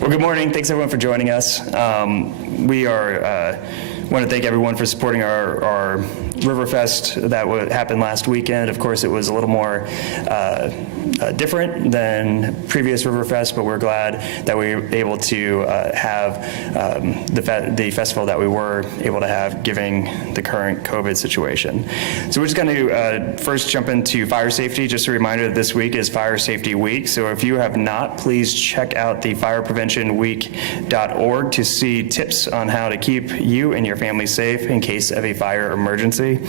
Well, good morning. Thanks everyone for joining us. We want to thank everyone for supporting our Riverfest that happened last weekend. Of course, it was a little more different than previous Riverfest, but we're glad that we were able to have the festival that we were able to have given the current COVID situation. So we're just going to first jump into fire safety. Just a reminder that this week is Fire Safety Week. So if you have not, please check out the firepreventionweek.org to see tips on how to keep you and your family safe in case of a fire emergency.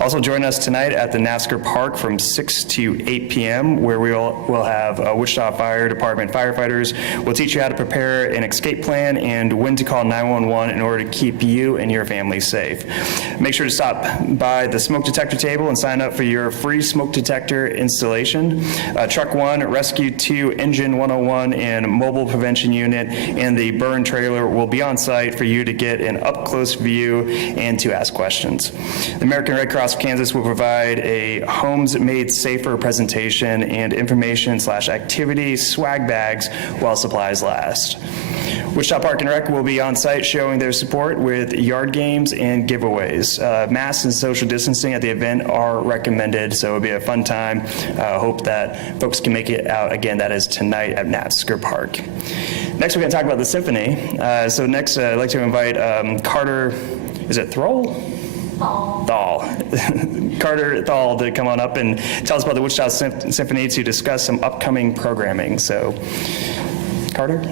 Also join us tonight at the NASCAR Park from 6 to 8 p.m. where we'll have Wichita Fire Department firefighters. We'll teach you how to prepare an escape plan and when to call 911 in order to keep you and your family safe. Make sure to stop by the smoke detector table and sign up for your free smoke detector installation. Truck 1, Rescue 2, Engine 101, and Mobile Prevention Unit and the burn trailer will be on site for you to get an up-close view and to ask questions. The American Red Cross of Kansas will provide a Homes Made Safer presentation and information/activity swag bags while supplies last. Wichita Park and Rec will be on site showing their support with yard games and giveaways. Masks and social distancing at the event are recommended, so it'll be a fun time. Hope that folks can make it out. Again, that is tonight at NASCAR Park. Next, we're going to talk about the symphony. So next, I'd like to invite Carter, is it Thrall? Thal. Carter Thal to come on up and tell us about the Wichita Symphony to discuss some upcoming programming. So, Carter?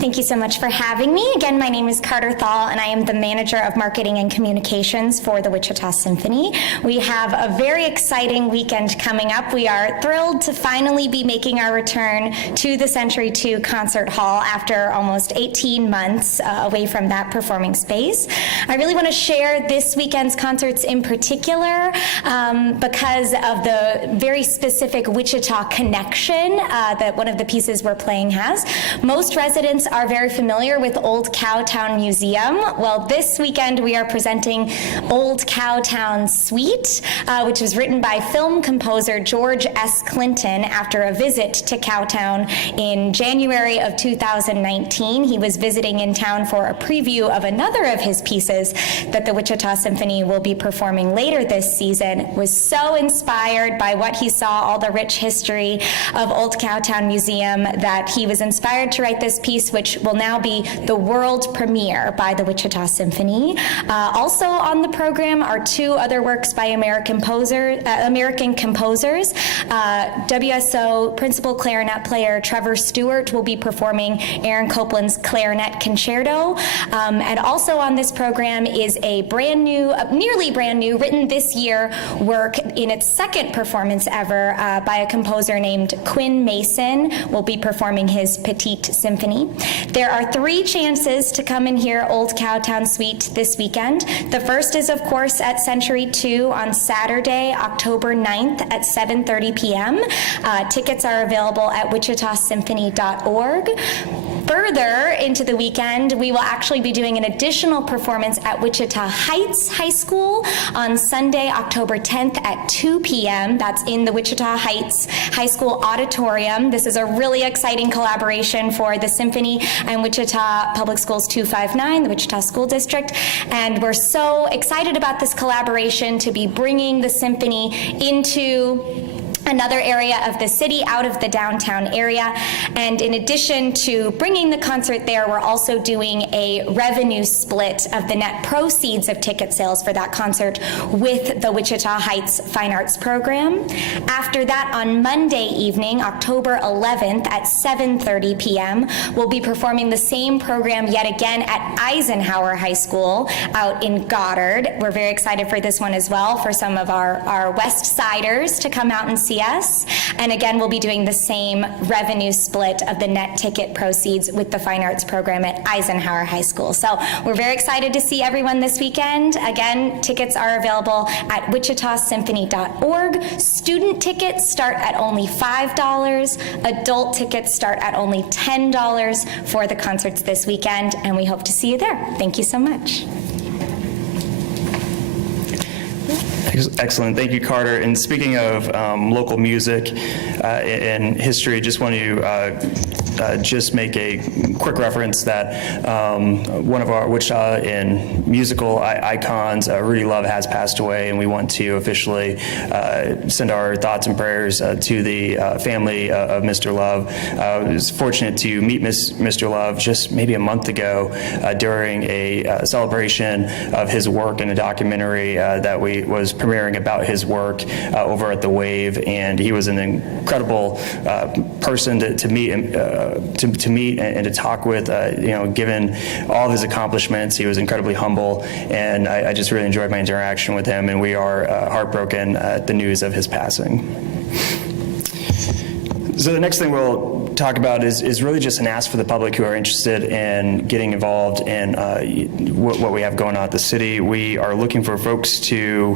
Thank you so much for having me. Again, my name is Carter Thal, and I am the Manager of Marketing and Communications for the Wichita Symphony. We have a very exciting weekend coming up. We are thrilled to finally be making our return to the Century 2 Concert Hall after almost 18 months away from that performing space. I really want to share this weekend's concerts in particular because of the very specific Wichita connection that one of the pieces we're playing has. Most residents are very familiar with Old Cowtown Museum. Well, this weekend we are presenting Old Cowtown Suite, which was written by film composer George S. Clinton after a visit to Cowtown in January of 2019. He was visiting in town for a preview of another of his pieces that the Wichita Symphony will be performing later this season. Was so inspired by what he saw, all the rich history of Old Cowtown Museum, that he was inspired to write this piece, which will now be the world premiere by the Wichita Symphony. Also on the program are two other works by American composers. WSO principal clarinet player Trevor Stewart will be performing Aaron Copland's Clarinet Concerto. And also on this program is a brand new, nearly brand new, written this year work in its second performance ever by a composer named Quinn Mason. Will be performing his Petite Symphony. There are 3 chances to come and hear Old Cowtown Suite this weekend. The first is, of course, at Century 2 on Saturday, October 9th at 7:30 p.m. Tickets are available at wichitasymphony.org. Further into the weekend, we will actually be doing an additional performance at Wichita Heights High School on Sunday, October 10th at 2 p.m. That's in the Wichita Heights High School auditorium. This is a really exciting collaboration for the Symphony and Wichita Public Schools 259, the Wichita School District. And we're so excited about this collaboration to be bringing the Symphony into another area of the city, out of the downtown area. And in addition to bringing the concert there, we're also doing a revenue split of the net proceeds of ticket sales for that concert with the Wichita Heights Fine Arts Program. After that, on Monday evening, October 11th at 7:30 p.m., we'll be performing the same program yet again at Eisenhower High School out in Goddard. We're very excited for this one as well, for some of our West Siders to come out and see us. And again, we'll be doing the same revenue split of the net ticket proceeds with the Fine Arts Program at Eisenhower High School. So we're very excited to see everyone this weekend. Again, tickets are available at wichitasymphony.org. Student tickets start at only $5. Adult tickets start at only $10 for the concerts this weekend, and we hope to see you there. Thank you so much. Excellent. Thank you, Carter. And speaking of local music and history, just want to just make a quick reference that one of our Wichita and musical icons, Rudy Love, has passed away, and we want to officially send our thoughts and prayers to the family of Mr. Love. I was fortunate to meet Mr. Love just maybe a month ago during a celebration of his work in a documentary that was premiering about his work over at the Wave, and he was an incredible person to meet and to talk with. Given all of his accomplishments, he was incredibly humble, and I just really enjoyed my interaction with him. And we are heartbroken at the news of his passing. So the next thing we'll talk about is really just an ask for the public who are interested in getting involved in what we have going on at the city. We are looking for folks to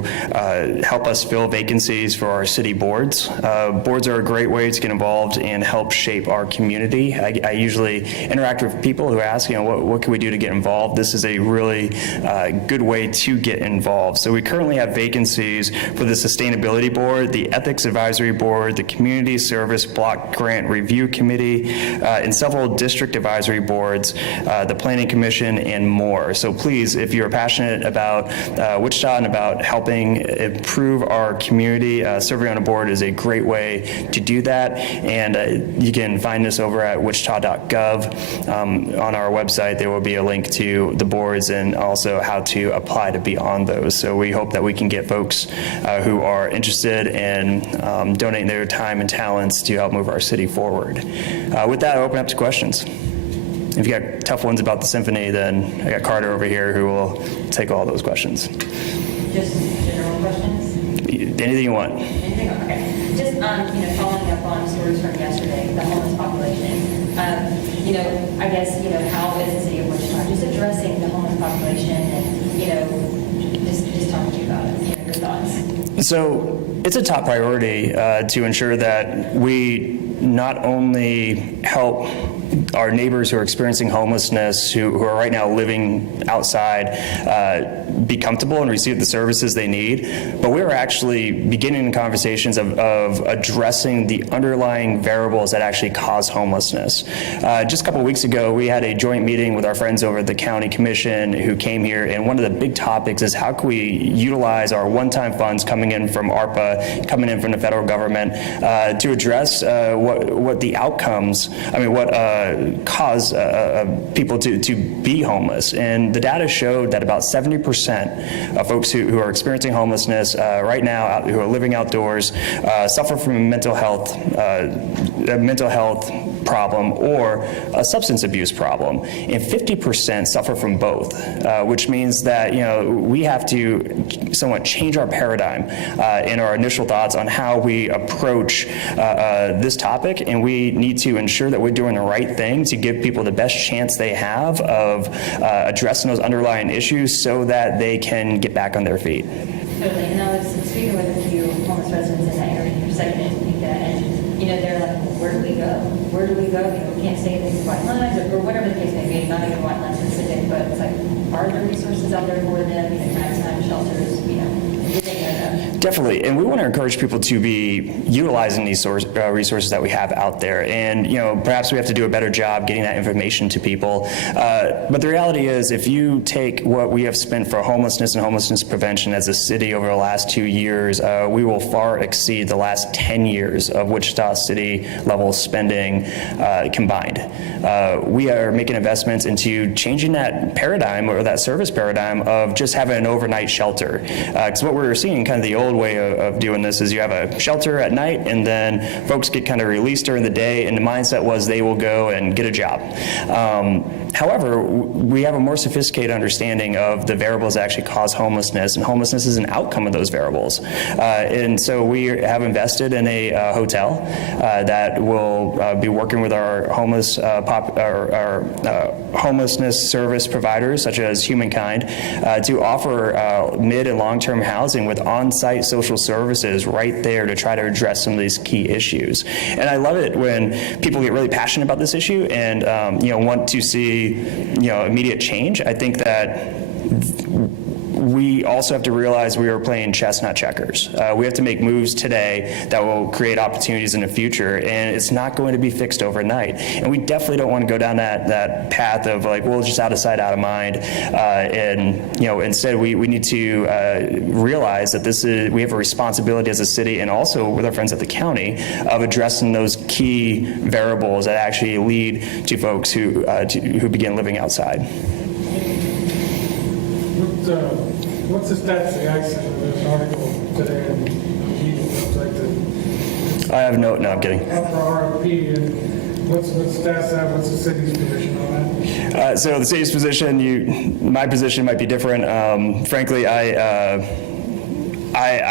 help us fill vacancies for our city boards. Boards are a great way to get involved and help shape our community. I usually interact with people who ask, what can we do to get involved? This is a really good way to get involved. So we currently have vacancies for the Sustainability Board, the Ethics Advisory Board, the Community Service Block Grant Review Committee, and several district advisory boards, the Planning Commission, and more. So please, if you're passionate about Wichita and about helping improve our community, serving on a board is a great way to do that. And you can find us over at wichita.gov. On our website, there will be a link to the boards and also how to apply to be on those. So we hope that we can get folks who are interested in donating their time and talents to help move our city forward. With that, I'll open up to questions. If you got tough ones about the symphony, then I got Carter over here who will take all those questions. Just general questions? Anything you want. Anything? Okay. Just following up on stories from yesterday, the homeless population. I guess how is the city of Wichita just addressing the homeless population, and just talk to you about it. Your thoughts. So it's a top priority to ensure that we not only help our neighbors who are experiencing homelessness, who are right now living outside, be comfortable and receive the services they need, but we're actually beginning conversations of addressing the underlying variables that actually cause homelessness. Just a couple of weeks ago, we had a joint meeting with our friends over at the county commission who came here, and one of the big topics is how can we utilize our one-time funds coming in from ARPA, coming in from the federal government, to address what the outcomes, what cause people to be homeless. And the data showed that about 70% of folks who are experiencing homelessness right now, who are living outdoors, suffer from a mental health problem or a substance abuse problem, and 50% suffer from both, which means that we have to somewhat change our paradigm in our initial thoughts on how we approach this topic, and we need to ensure that we're doing the right thing to give people the best chance they have of addressing those underlying issues so that they can get back on their feet. Totally. And I was speaking with a few homeless residents in that area for a second, and they're like, where do we go? Where do we go? We can't stay in these white lines, or whatever the case may be, not even white lines specific, but it's like, are there resources out there for them? Nighttime shelters, Definitely, and we want to encourage people to be utilizing these resources that we have out there, and perhaps we have to do a better job getting that information to people. But the reality is, if you take what we have spent for homelessness and homelessness prevention as a city over the last 2 years, we will far exceed the last 10 years of Wichita City level spending combined. We are making investments into changing that paradigm or that service paradigm of just having an overnight shelter. Because what we're seeing, kind of the old way of doing this, is you have a shelter at night, and then folks get kind of released during the day, and the mindset was they will go and get a job. However, we have a more sophisticated understanding of the variables that actually cause homelessness, and homelessness is an outcome of those variables. And so we have invested in a hotel that will be working with our homelessness service providers, such as Humankind, to offer mid and long-term housing with on-site social services right there to try to address some of these key issues. And I love it when people get really passionate about this issue and want to see immediate change. I think that we also have to realize we are playing chess, not checkers. We have to make moves today that will create opportunities in the future, and it's not going to be fixed overnight. And we definitely don't want to go down that path of like, well, just out of sight, out of mind. And instead we need to realize that we have a responsibility as a city, and also with our friends at the county, of addressing those key variables that actually lead to folks who begin living outside. What's the stats of the ice center? There's an article today on the Eagle website that I have no, I'm kidding. up for RFP, and what's stats have? What's the city's position on that? So the city's position, my position might be different. Frankly, I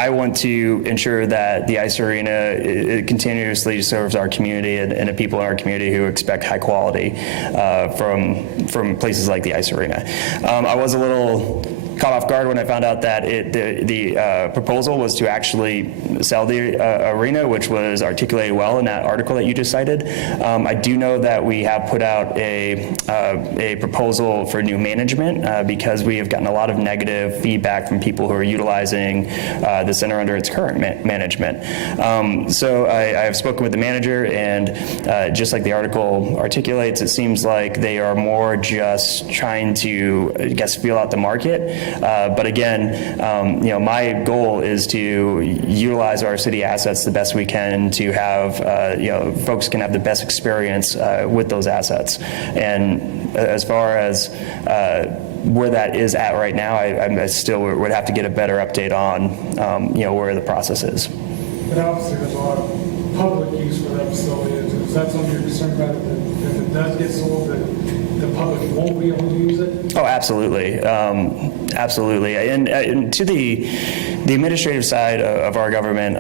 want to ensure that the ice arena it continuously serves our community and the people in our community who expect high quality from places like the ice arena. I was a little caught off guard when I found out that the proposal was to actually sell the arena, which was articulated well in that article that you just cited. I do know that we have put out a proposal for new management because we have gotten a lot of negative feedback from people who are utilizing the center under its current management. So I have spoken with the manager, and just like the article articulates, it seems like they are more just trying to, I guess, feel out the market. But again, my goal is to utilize our city assets the best we can to have, folks can have the best experience with those assets. And as far as where that is at right now, I still would have to get a better update on, where the process is. But obviously, there's a lot of public use for that facility. Is that something you're concerned about? If it does get sold, that the public won't be able to use it? Oh, absolutely. Absolutely. And to the administrative side of our government,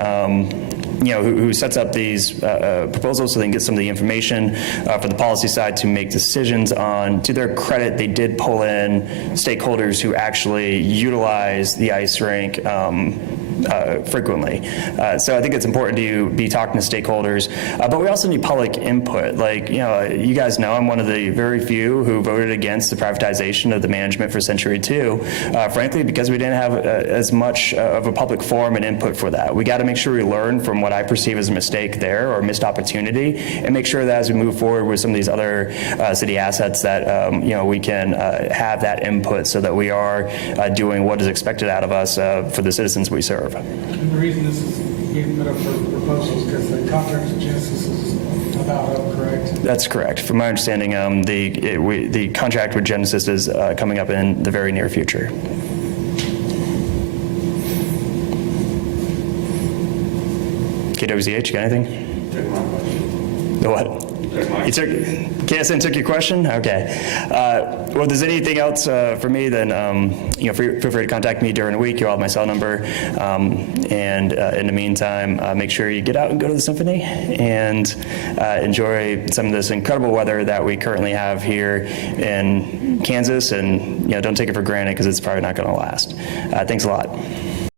who sets up these proposals so they can get some of the information for the policy side to make decisions on. To their credit, they did pull in stakeholders who actually utilize the ice rink frequently. So I think it's important to be talking to stakeholders, but we also need public input. Like, you guys know I'm one of the very few who voted against the privatization of the management for Century 2, frankly, because we didn't have as much of a public forum and input for that. We got to make sure we learn from what I perceive as a mistake there or missed opportunity, and make sure that as we move forward with some of these other city assets that, we can have that input so that we are doing what is expected out of us for the citizens we serve. And the reason this is being put up for proposals because the contract with Genesis is about up, correct? That's correct. From my understanding, the contract with Genesis is coming up in the very near future. KWZH, you got anything? Took my question. The what? KSN took your question? Okay. Well, if there's anything else for me, then feel free to contact me during the week. You'll have my cell number. And in the meantime, make sure you get out and go to the symphony and enjoy some of this incredible weather that we currently have here in Kansas. And don't take it for granted because it's probably not going to last. Thanks a lot.